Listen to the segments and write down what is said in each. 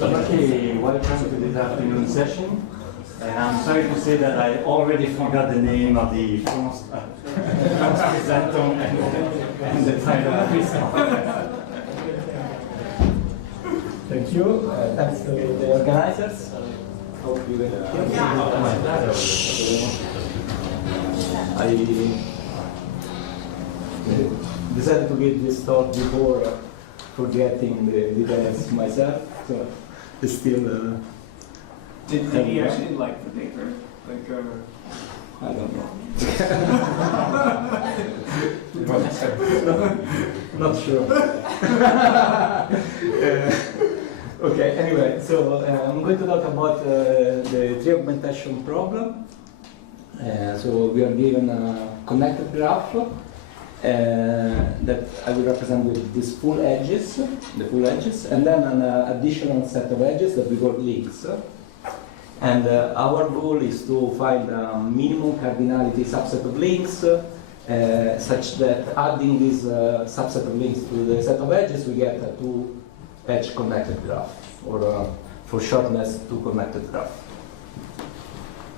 Okay, welcome to this afternoon session. And I'm sorry to say that I already forgot the name of the first presenter and the title of this conference. Thank you. Thanks to the organizers. Hope you will I decided to give this talk before forgetting the details myself. So it's still. Did he actually like the paper? Like, I don't know. Not sure. Okay. Anyway, so I'm going to talk about the Tree Augmentation Problem. So we are given a connected graph. That I will represent with these full edges, and then an additional set of edges that we call links. And our goal is to find a minimum cardinality subset of links, such that adding this subset of links to the set of edges, we get a two-edge connected graph, or for shortness, two-connected graph.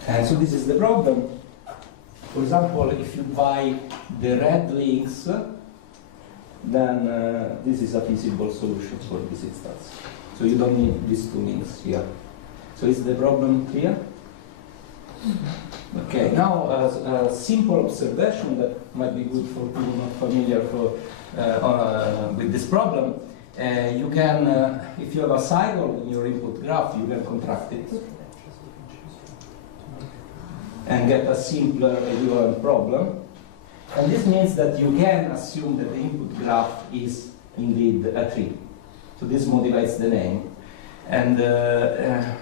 And so this is the problem. For example, if you buy the red links, then this is a feasible solution for this instance. So you don't need these two links here. So is the problem clear? Okay, now a simple observation that might be good for people not familiar with this problem. You can, if you have a cycle in your input graph, you can contract it and get a simpler equivalent problem. And this means that you can assume that the input graph is indeed a tree. So this motivates the name. And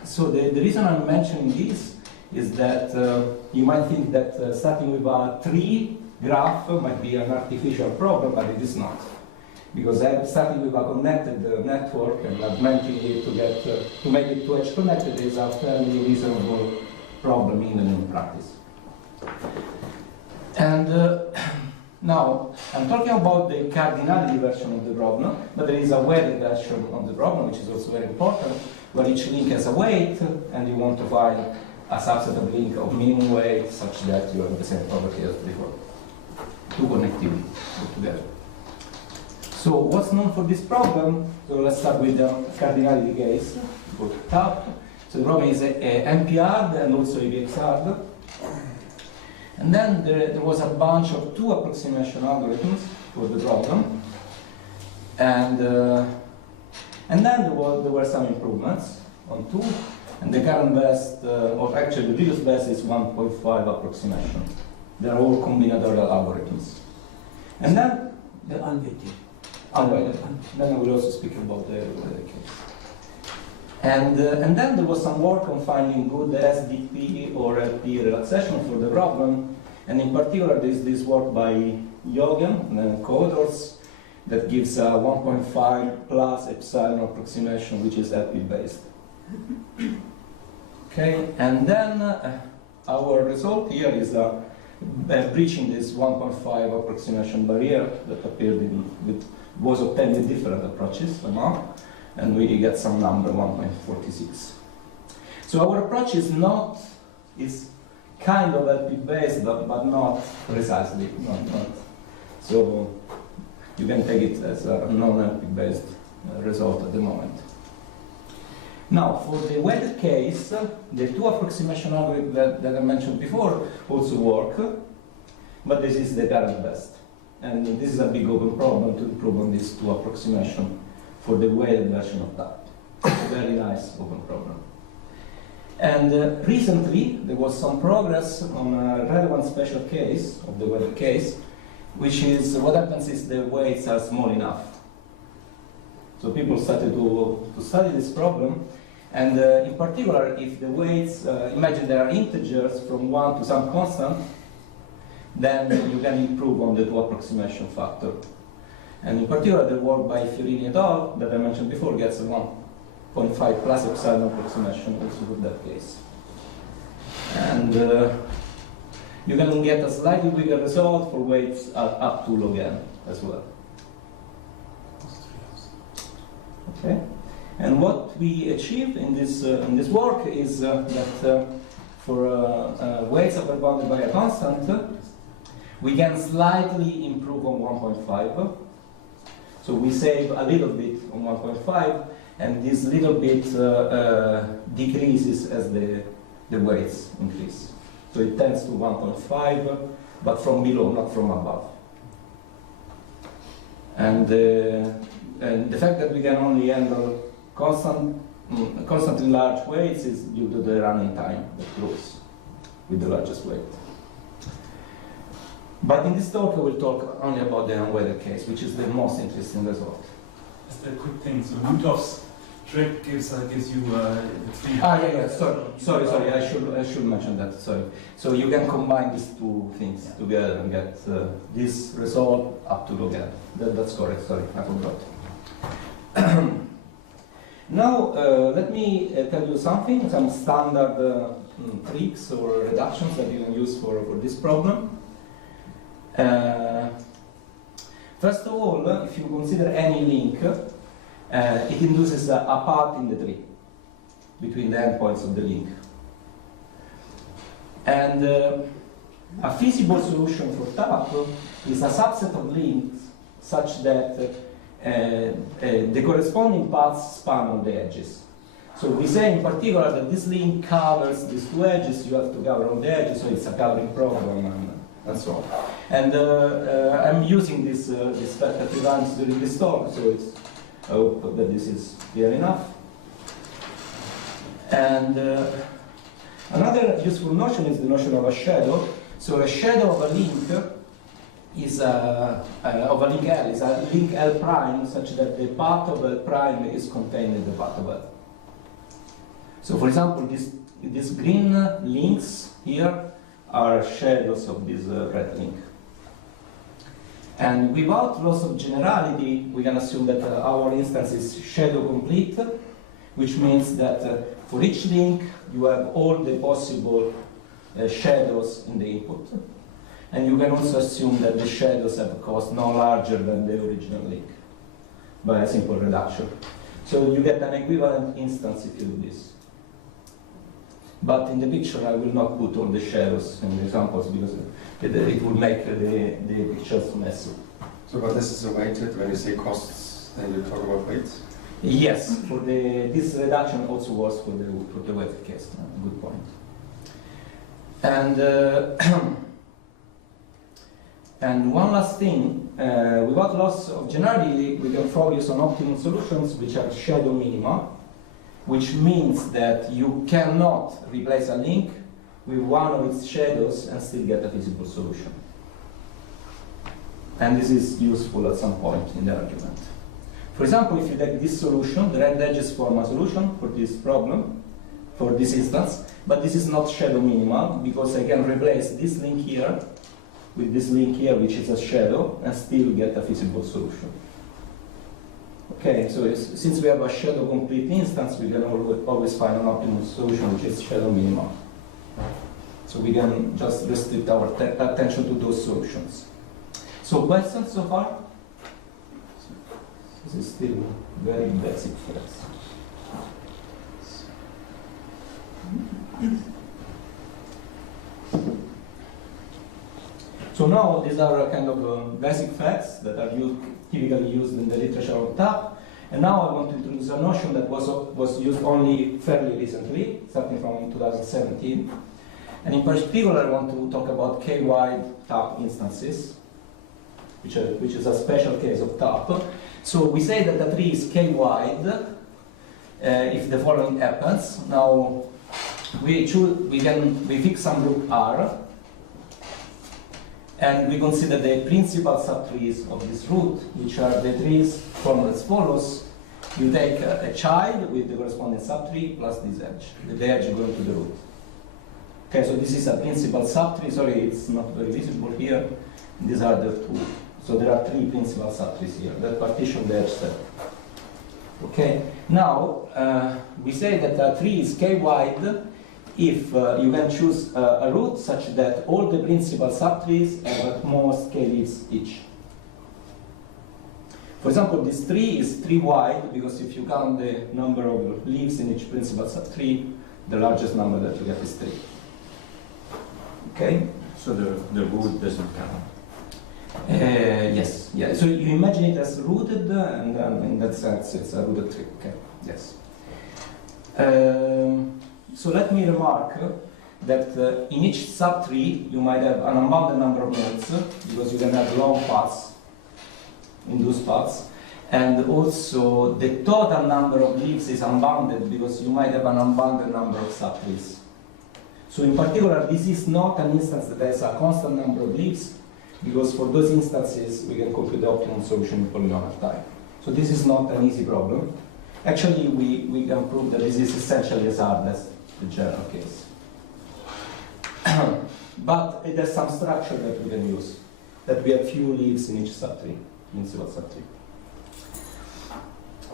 so the reason I'm mentioning this is that you might think that starting with a tree graph might be an artificial problem, but it is not. Because starting with a connected network and augmenting it to make it two-edge connected is a fairly reasonable problem even in practice. And now I'm talking about the cardinality version of the problem, but there is a weighted version of the problem, which is also very important, where each link has a weight, and you want to find a subset of link of minimum weight such that you have the same property as before. Two connectivity together. So what's known for this problem? So let's start with the cardinality case for top. So the problem is NP-hard and also AVX-hard. And then there was a bunch of two approximation algorithms for the problem. And then there were some improvements on two. And the current best, or actually the previous best is 1.5 approximation. They are all combinatorial algorithms. And then the unweighted. Unweighted. Then I will also speak about the case. And then there was some work on finding good SDP or LP relaxation for the problem. And in particular, there is this work by Yogan and co-authors that gives a 1.5 plus epsilon approximation, which is LP-based. Okay, and then our result here is breaching this 1.5 approximation barrier that appeared was obtained with different approaches somehow. And we get some number 1.46. So our approach is kind of LP-based, but not precisely. Not. So you can take it as a non-LP-based result at the moment. Now, for the weighted case, the two approximation algorithms that I mentioned before also work, but this is the current best. And this is a big open problem to improve on these two approximations for the weighted version of that. It's a very nice open problem. And recently, there was some progress on a relevant special case of the weighted case, which is what happens is the weights are small enough. So people started to study this problem, and in particular, if the weights, imagine there are integers from 1 to some constant, then you can improve on the two approximation factor. And in particular, the work by Fiorini et al. That I mentioned before gets a 1.5 plus epsilon approximation also for that case. And you can get a slightly bigger result for weights up to log n as well. Okay. And what we achieved in this work is that for weights bounded by a constant, we can slightly improve on 1.5. So we save a little bit on 1.5, and this little bit decreases as the weights increase. So it tends to 1.5, but from below, not from above. And the fact that we can only handle constantly large weights is due to the running time that grows with the largest weight. But in this talk, I will talk only about the unweighted case, which is the most interesting result. Just a quick thing. So Nutov's trick gives you the three. Sorry. I should mention that. Sorry. So you can combine these two things together and get this result up to log n. That's correct. Sorry, I forgot. Now let me tell you some standard tricks or reductions that you can use for this problem. First of all, if you consider any link, it induces a path in the tree between the endpoints of the link. And a feasible solution for TAP is a subset of links such that the corresponding paths span on the edges. So we say in particular that this link covers these two edges, you have to cover on the edges, so it's a covering problem and so on. And I'm using this fact a few times during this talk, so I hope that this is clear enough. And another useful notion is the notion of a shadow. So a shadow of a link is of a link L is a link L prime such that the path of L prime is contained in the path of L. So for example, these green links here are shadows of this red link. And without loss of generality, we can assume that our instance is shadow complete, which means that for each link you have all the possible shadows in the input. And you can also assume that the shadows have a cost no larger than the original link by a simple reduction. So you get an equivalent instance if you do this. But in the picture, I will not put all the shadows in the examples because it would make the pictures messy. So, but this is a weighted, when you say costs, then you talk about weights? Yes, for this reduction also works for the weighted case. Good point. And and one last thing, without loss of generality, we can focus on optimum solutions which are shadow minima, which means that you cannot replace a link with one of its shadows and still get a feasible solution. And this is useful at some point in the argument. For example, if you take this solution, the red edges form a solution for this problem, for this instance, but this is not shadow minimal because I can replace this link here with this link here, which is a shadow, and still get a feasible solution. Okay, so since we have a shadow complete instance, we can always find an optimum solution, which is shadow minimal. So we can just restrict our attention to those solutions. So questions so far? This is still very basic for us. So now these are kind of basic facts that are typically used in the literature of TAP. And now I want to introduce a notion that was used only fairly recently, starting from 2017. And in particular, I want to talk about k-wide TAP instances, which is a special case of TAP. So we say that a tree is k-wide if the following happens. Now we fix some root R, and we consider the principal subtrees of this root, which are the trees formed as follows. You take a child with the corresponding subtree plus this edge, the edge going to the root. Okay, so this is a principal subtree. Sorry, it's not very visible here. These are the two. So there are three principal subtrees here that partition the edge set. Okay, now we say that a tree is k-wide if you can choose a root such that all the principal subtrees have at most k leaves each. For example, this tree is tree wide because if you count the number of leaves in each principal subtree, the largest number that you get is 3. Okay? So the root doesn't count. Yes, yeah. So you imagine it as rooted, and in that sense, it's a rooted tree. Okay, yes. So let me remark that in each subtree you might have an unbounded number of nodes because you can have long paths in those paths, and also the total number of leaves is unbounded because you might have an unbounded number of subtrees. So in particular, this is not an instance that has a constant number of leaves, because for those instances we can compute the optimum solution in polynomial time. So this is not an easy problem. Actually, we can prove that this is essentially as hard as the general case. But there's some structure that we can use, that we have few leaves in each subtree, principal subtree.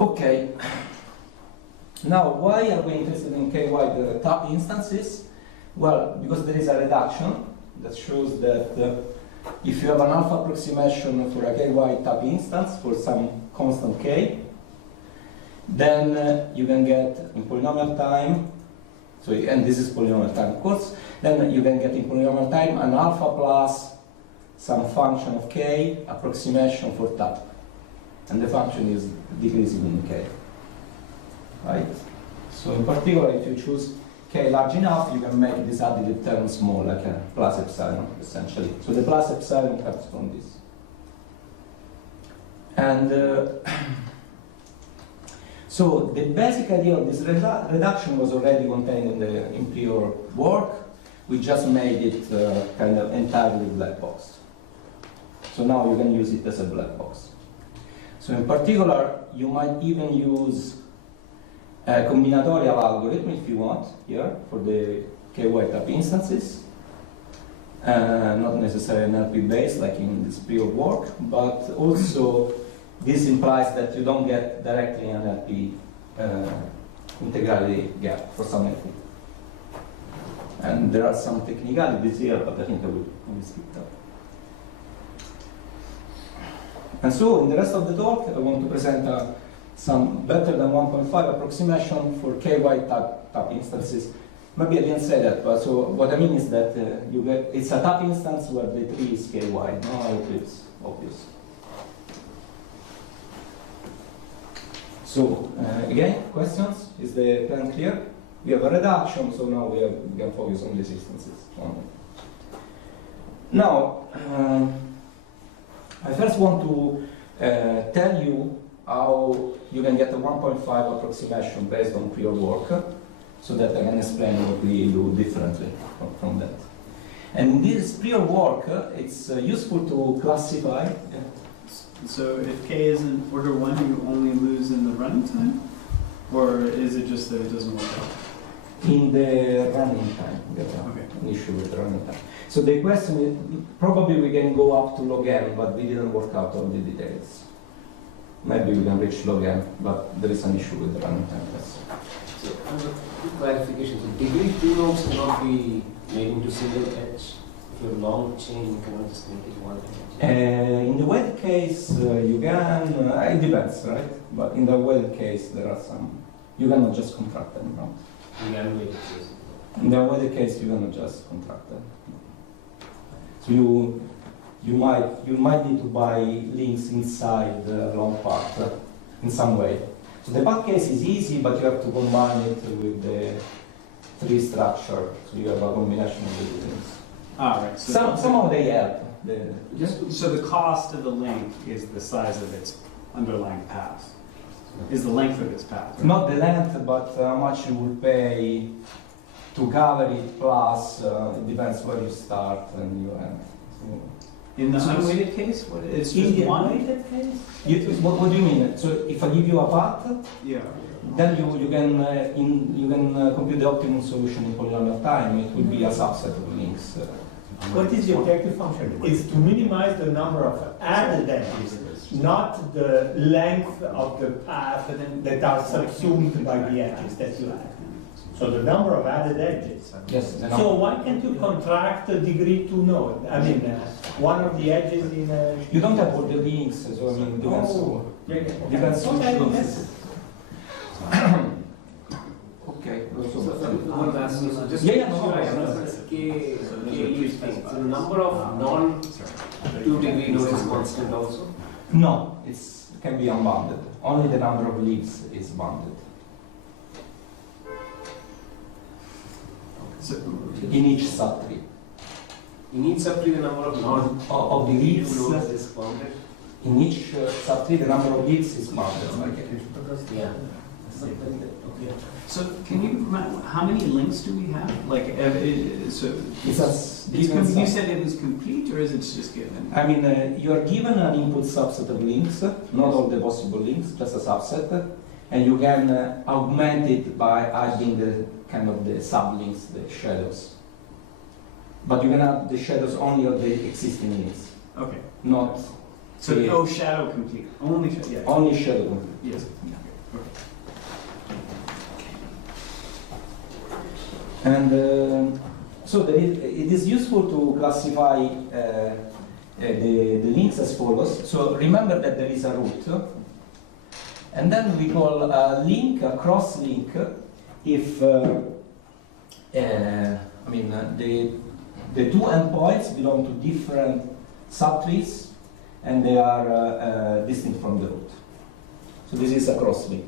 Okay. Now, why are we interested in k-wide tap instances? Well, because there is a reduction that shows that if you have an alpha approximation for a k-wide tap instance for some constant k, then you can get in polynomial time, so, and this is polynomial time of course, then you can get in polynomial time an alpha plus some function of k approximation for tap. And the function is decreasing in k. Right? So in particular, if you choose k large enough, you can make this additive term small, like a plus epsilon, essentially. So the plus epsilon comes from this. And so the basic idea of this reduction was already contained in the prior work. We just made it kind of entirely black box. So now you can use it as a black box. So in particular, you might even use a combinatorial algorithm if you want here for the k-wide tap instances. Not necessarily an NLP-based like in this prior work, but also this implies that you don't get directly an NLP integrality gap for some NLP. And there are some technicalities here, but I think I will skip that. And so in the rest of the talk, I want to present some better than 1.5 approximation for k-wide tap instances. Maybe I didn't say that, but so what I mean is that you get, it's a tap instance where the tree is k-wide. No, I hope it's obvious. So again, questions? Is the plan clear? We have a reduction, so now we can focus on these instances. Now, I first want to tell you how you can get a 1.5 approximation based on prior work, so that I can explain what we do differently from that. And in this prior work, it's useful to classify. Yeah. So if k is in order 1, you only lose in the running time? Or is it just that it doesn't work out? In the running time, we have an issue with the running time. So the question is, probably we can go up to log n, but we didn't work out all the details. Maybe we can reach log n, but there is an issue with the running time. Yes. So, quick clarification. So, degree 2 nodes cannot be made into single edge. If you have long chain, you cannot just make it one edge. In the weighted case, you can, it depends, right? But in the weighted case, there are some, you cannot just contract them, no? You can weighted case. In the weighted case, you cannot just contract them. So you might need to buy links inside the long path in some way. So the path case is easy, but you have to combine it with the tree structure. So you have a combination of the two things. Ah, right. So Somehow they help. So the cost of the link is the size of its underlying path. Is the length of its path. Right? Not the length, but how much you will pay to cover it, plus it depends where you start and you end. So, in the unweighted case, what it's just in the one unweighted case? What do you mean? So if I give you a path, yeah. then you can compute the optimum solution in polynomial time. It will be a subset of links. What is the objective function? Is to minimize the number of added edges, not the length of the path that are subsumed by the edges that you add. So the number of added edges. Yes. So why can't you contract a degree 2 node? I mean, one of the edges in a... You don't have all the links, so I mean, depends on... Depends on Okay, which yes. Okay. One last one, so just Yeah, yeah, to no, sure I no, no. understand K thing. So the number of non-2-degree nodes is constant also? No, it can be unbounded. Only the number of leaves is bounded. So, In each subtree. In each subtree, the number of Of the leaves, nodes is bounded? in each subtree, the number of leaves is bounded. Yeah. so can you, how many links do we have? Like, so, It's a you said it was complete, or is it just given? I mean, you are given an input subset of links, not all the possible links, just a subset, and you can augment it by adding the kind of the sublinks, the shadows. But you can add the shadows only of the existing links, Okay. not So, Yeah. oh, shadow complete, only, yeah. only shadow. Yes. And so it is useful to classify the links as follows. So remember that there is a root, and then we call a link a cross link if the two endpoints belong to different subtrees and they are distinct from the root. So this is a cross link.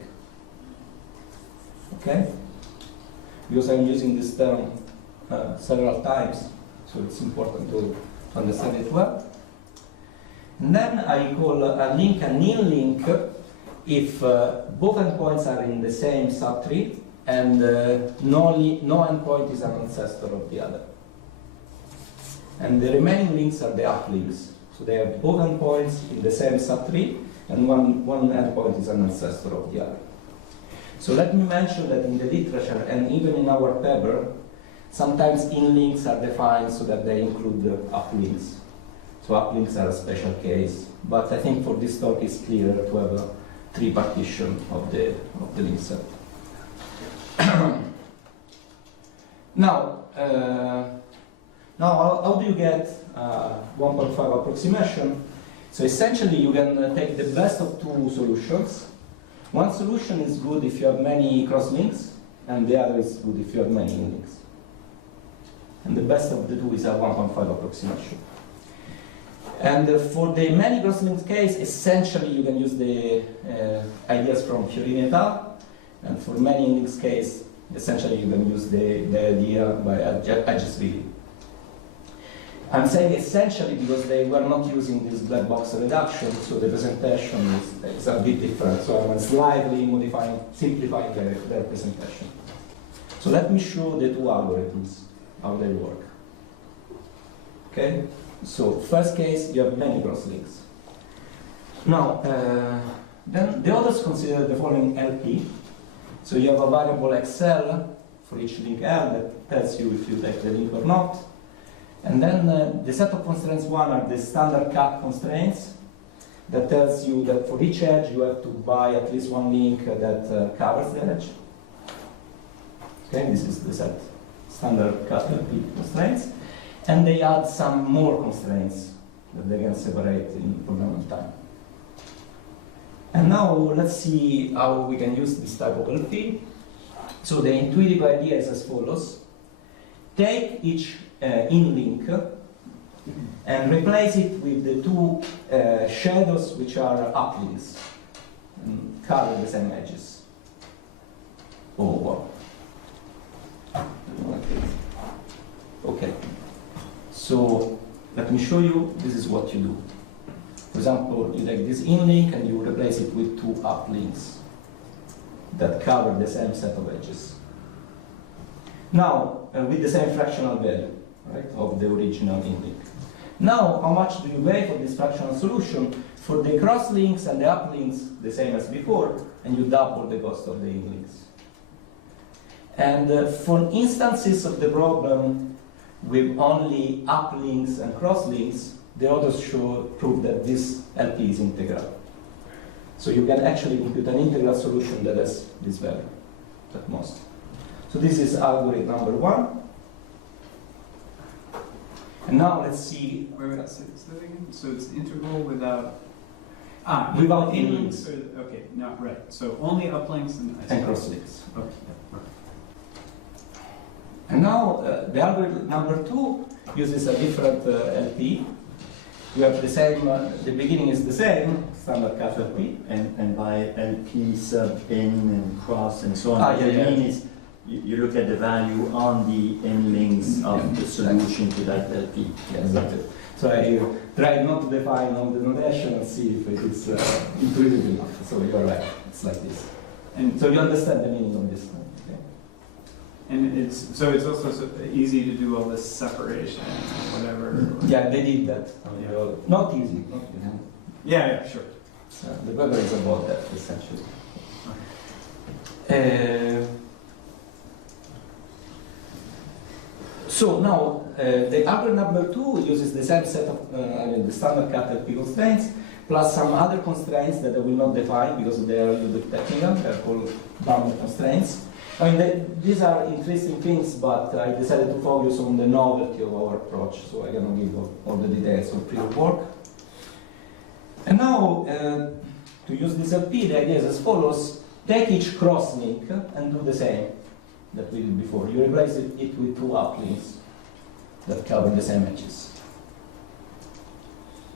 Okay? Because I'm using this term several times, so it's important to understand it well. And then I call a link a nil link if both endpoints are in the same subtree and no endpoint is an ancestor of the other. And the remaining links are the uplinks. So they have both endpoints in the same subtree and one endpoint is an ancestor of the other. So let me mention that in the literature and even in our paper, sometimes in-links are defined so that they include the uplinks. So uplinks are a special case, but I think for this talk it's clearer to have a tree partition of the link set. Now how do you get 1.5 approximation? So essentially you can take the best of two solutions. One solution is good if you have many crosslinks, and the other is good if you have many in-links. And the best of the two is a 1.5 approximation. And for the many crosslinks case, essentially you can use the ideas from Fiorini et al. And for many in-links case, essentially you can use the idea by Adjustvili. I'm saying essentially because they were not using this black box reduction, so the presentation is a bit different. So I'm slightly simplifying their presentation. So let me show the two algorithms, how they work. Okay? So first case, you have many crosslinks. Now, then the others consider the following LP. So you have a variable XL for each link L that tells you if you take the link or not. And then the set of constraints 1 are the standard cut constraints that tells you that for each edge you have to buy at least one link that covers the edge. Okay, this is the set standard cut LP constraints. And they add some more constraints that they can separate in programming time. And now let's see how we can use this type of LP. So the intuitive idea is as follows. Take each in-link and replace it with the two shadows which are uplinks and cover the same edges. Oh, wow. Okay. So let me show you, this is what you do. For example, you take this in-link and you replace it with two uplinks that cover the same set of edges. Now, with the same fractional value, right, of the original in-link. Now, how much do you pay for this fractional solution? For the cross-links and the uplinks, the same as before, and you double the cost of the in-links. And for instances of the problem with only uplinks and crosslinks, the authors prove that this LP is integral. So you can actually compute an integral solution that has this value at most. So this is algorithm number 1. And now let's see Wait, say that again? So it's integral without... Without inlinks. Okay, no, right. So only uplinks and crosslinks. Okay. And now the algorithm number 2 uses a different LP. You have the same, the beginning is the same, standard cut LP. And by LP sub in and cross and so on, Ah, what you yeah, mean yeah. is you look at the value on the end links of Yeah, the solution to that LP. Yeah, exactly. So I try not to define all the notation and see if it is intuitive enough. So you're right, it's like this. And So you understand the meaning of this. Okay. And it's also so easy to do all this separation and whatever. Yeah, they did that. Not easy. Not easy. Yeah, sure. So the Weber is about that, essentially. So now, the algorithm number 2 uses the same set of, the standard cut LP constraints, plus some other constraints that I will not define because they are a little bit technical. They are called boundary constraints. I mean, these are interesting things, but I decided to focus on the novelty of our approach, so I cannot give all the details of previous work. And now, to use this LP, the idea is as follows. Take each cross-link and do the same that we did before. You replace it with 2 uplinks that cover the same edges.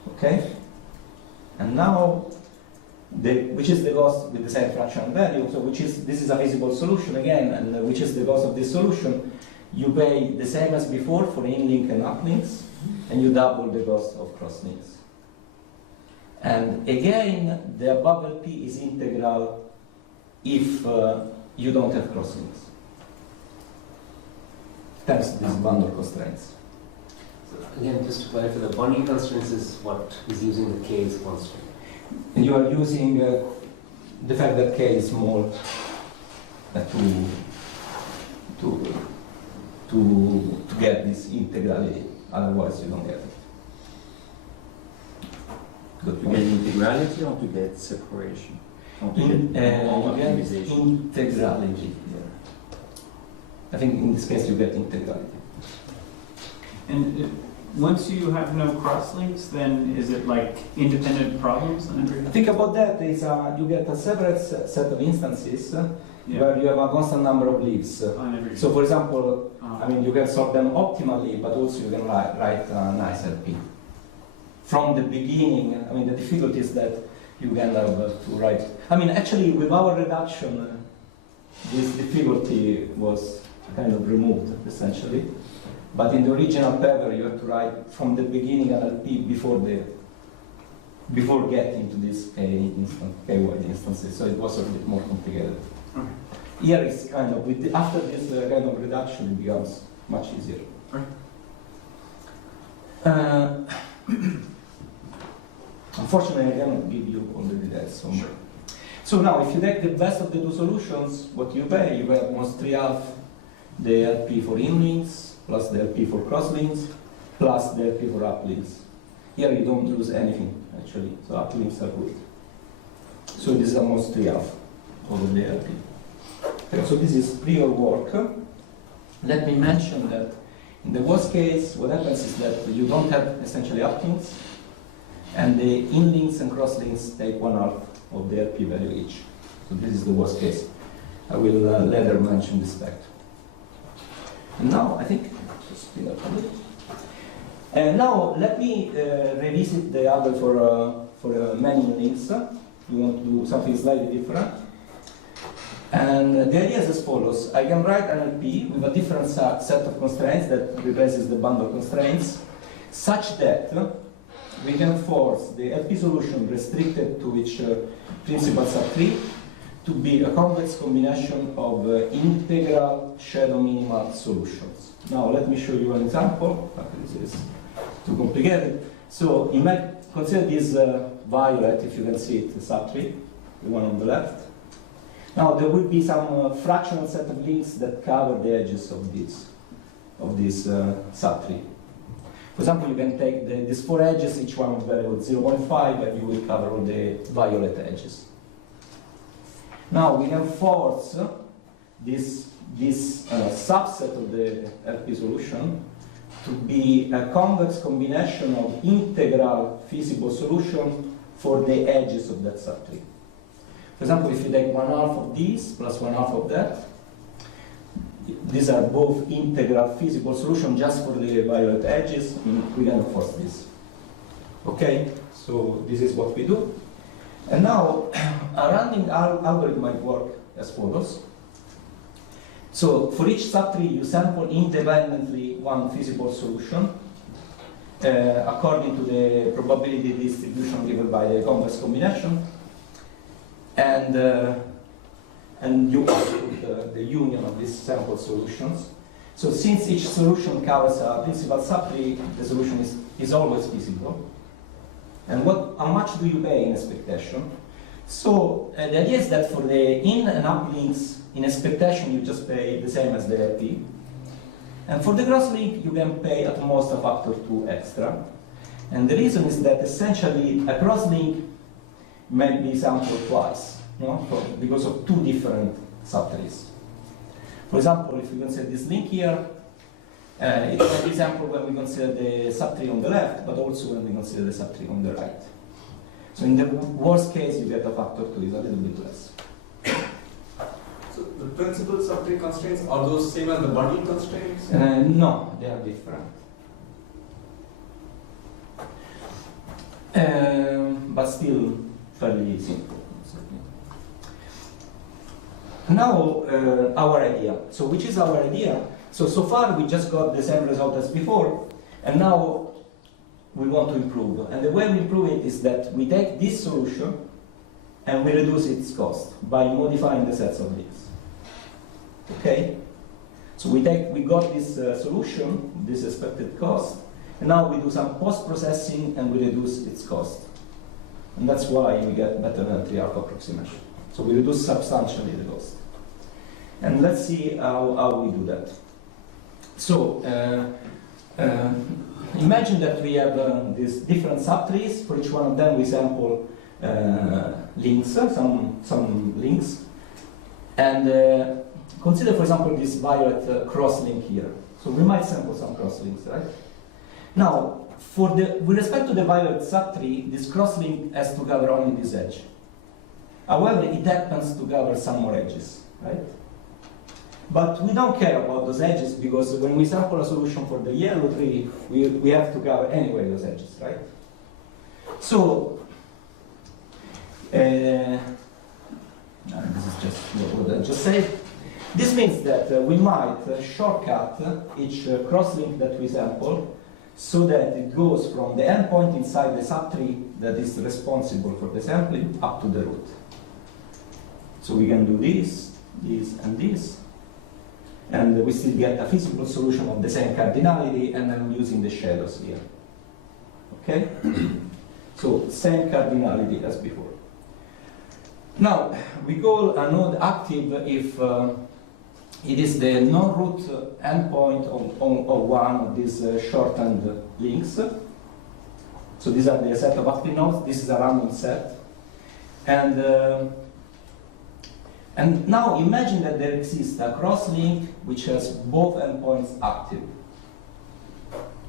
Okay? And now, which is the cost with the same fractional value, so this is a visible solution again, and which is the cost of this solution, you pay the same as before for in-link and uplinks, and you double the cost of cross-links. And again, the above LP is integral if you don't have cross-links. Thanks to these bundle constraints. So again, just to clarify, the bundle constraints is what is using the K as constraint. And you are using the fact that K is small to get this integrality, otherwise you don't get it. Good To get integrality or to get separation? Or to get optimization? Integrality. Yeah. I think in this case you get integrality. And once you have no crosslinks, then is it like independent problems on every? Think about that is you get a separate set of instances Yeah. where you have a constant number of leaves. On every. So for example, I mean, you can sort them optimally, but also you can write a nice LP. From the beginning, I mean, the difficulty is that you can have to write. I mean, actually, with our reduction, this difficulty was kind of removed, essentially. But in the original paper, you have to write from the beginning an LP before getting to this K-wide instances. So it was a bit more complicated. Okay. Here is kind of, after this kind of reduction, it becomes much easier. Unfortunately, I cannot give you all the details. So now, if you take the best of the 2 solutions, what you pay, you have almost 3/2 the LP for in-links, plus the LP for cross-links, plus the LP for uplinks. Here you don't lose anything, actually, so uplinks are good. So this is almost 3/2 of the LP. Okay, so this is prior work. Let me mention that in the worst case, what happens is that you don't have essentially uplinks, and the in-links and cross-links take 1/2 of the LP value each. So this is the worst case. I will later mention this fact. And now, I think, just speed up a bit. And now, let me revisit the algorithm for many links. We want to do something slightly different. And the idea is as follows. I can write an LP with a different set of constraints that replaces the bundle constraints, such that we can force the LP solution restricted to its principal sub-3 to be a convex combination of integral shadow minimal solutions. Now let me show you an example. This is too complicated. So you might consider this violet, if you can see it, sub-3, the one on the left. Now there will be some fractional set of links that cover the edges of this sub-3. For example, you can take these 4 edges, each one with value 0.5, and you will cover all the violet edges. Now we can force this subset of the LP solution to be a convex combination of integral feasible solution for the edges of that subtree. For example, if you take 1/2 of this plus 1/2 of that, these are both integral feasible solution just for the violet edges, we can enforce this. Okay, so this is what we do. And now, a random algorithm might work as follows. So for each subtree, you sample independently one feasible solution according to the probability distribution given by the convex combination, and you output the union of these sample solutions. So since each solution covers a principal subtree, the solution is always feasible. And how much do you pay in expectation? So the idea is that for the in and up links in expectation, you just pay the same as the LP. And for the cross link, you can pay at most a factor 2 extra. And the reason is that essentially a cross link may be sampled twice, because of two different subtrees. For example, if we consider this link here, it might be sampled when we consider the subtree on the left, but also when we consider the subtree on the right. So in the worst case, you get a factor 2 is a little bit less. So the principal subtree constraints, are those same as the bundle constraints? No, they are different. But still fairly simple. Now, our idea. So which is our idea? So far we just got the same result as before, and now we want to improve. And the way we improve it is that we take this solution and we reduce its cost by modifying the sets of links. Okay? So we got this solution, this expected cost, and now we do some post-processing and we reduce its cost. And that's why we get better than tree-arc approximation. So we reduce substantially the cost. And let's see how we do that. So imagine that we have these different subtrees. For each one of them we sample links, some links. And consider, for example, this violet cross link here. So we might sample some cross links, right? Now, with respect to the violet subtree, this cross link has to cover only this edge. However, it happens to cover some more edges, right? But we don't care about those edges because when we sample a solution for the yellow tree, we have to cover anyway those edges, right? So, this is just what I just said. This means that we might shortcut each cross-link that we sample so that it goes from the endpoint inside the subtree that is responsible for the sampling up to the root. So we can do this, and this. And we still get a feasible solution of the same cardinality, and I'm using the shadows here. Okay? So same cardinality as before. Now, we call a node active if it is the non-root endpoint of one of these shortened links. So these are the set of active nodes. This is a random set. And now imagine that there exists a cross-link which has both endpoints active.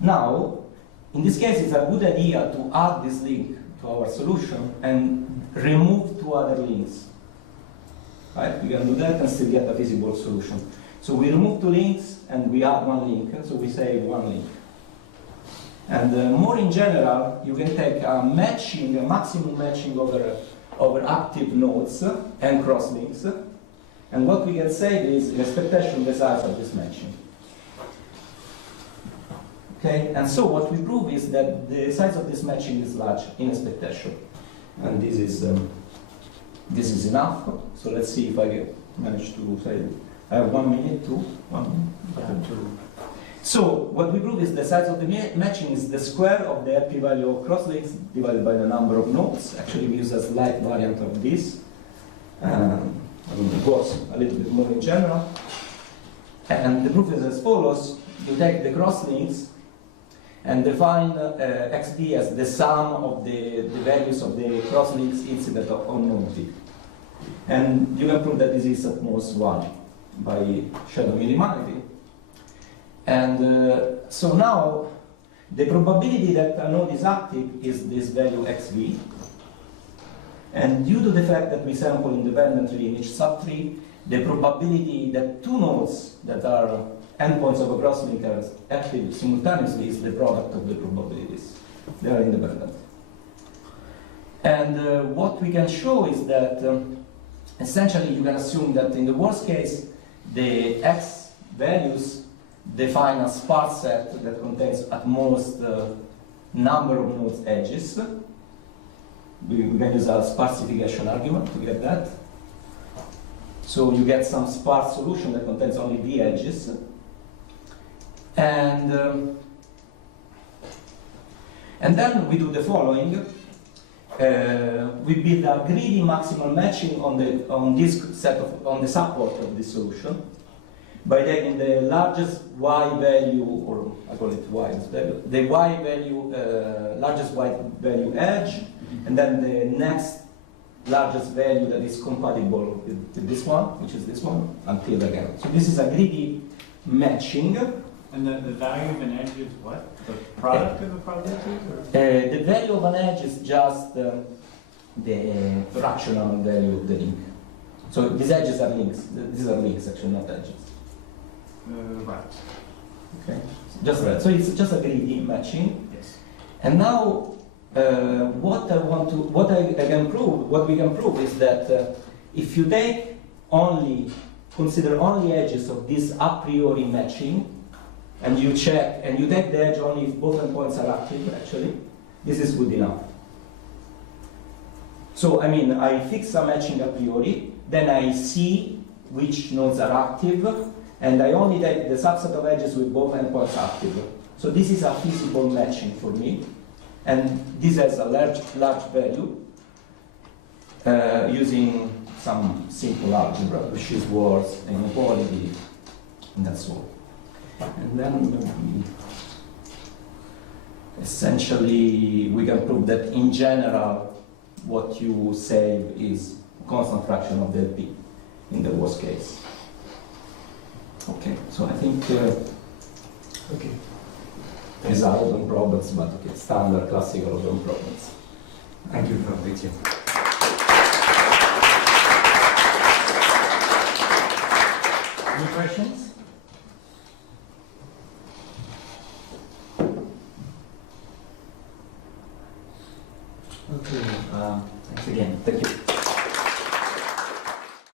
Now, in this case, it's a good idea to add this link to our solution and remove two other links. Right? We can do that and still get a feasible solution. So we remove two links and we add one link, so we save one link. And more in general, you can take a matching, a maximum matching over active nodes and crosslinks. And what we can say is in expectation the size of this matching. Okay, and so what we prove is that the size of this matching is large in expectation. And this is enough. So let's see if I can manage to say it. I have 1 minute, 1 minute. So what we prove is the size of the matching is the square of the LP value of crosslinks divided by the number of nodes. Actually, we use a slight variant of this. It goes a little bit more in general. And the proof is as follows. You take the crosslinks and define xd as the sum of the values of the crosslinks incident on node v. And you can prove that this is at most 1 by shadow minimality. And so now, the probability that a node is active is this value xv. And due to the fact that we sample independently in each subtree, the probability that two nodes that are endpoints of a cross-link are active simultaneously is the product of the probabilities. They are independent. And what we can show is that essentially you can assume that in the worst case, the x values define a sparse set that contains at most number of nodes edges. We can use a sparsification argument to get that. So you get some sparse solution that contains only the edges. And then we do the following. We build a greedy maximal matching on this set on the subport of this solution by taking the largest y value, or I call it y value, the y value, largest y value edge, and then the next largest value that is compatible with this one, which is this one, until again. So this is a greedy matching. And the value of an edge is what? The product of the probabilities? Or? The value of an edge is just the fractional value of the link. So these edges are links. These are links, actually, not edges. Right. Okay. Just right. So it's just a greedy matching. Yes. And now, what we can prove is that if you consider only edges of this a priori matching, and you check, and you take the edge only if both endpoints are active, actually, this is good enough. So, I mean, I fix a matching a priori, then I see which nodes are active, and I only take the subset of edges with both endpoints active. So this is a feasible matching for me, and this has a large value using some simple algebra, which is words, inequality, and that's all. And then essentially we can prove that in general what you save is constant fraction of the LP in the worst case. Okay, so I think Okay. these are open problems, but okay, standard classical open problems. Thank you, Fabrizio. Any questions?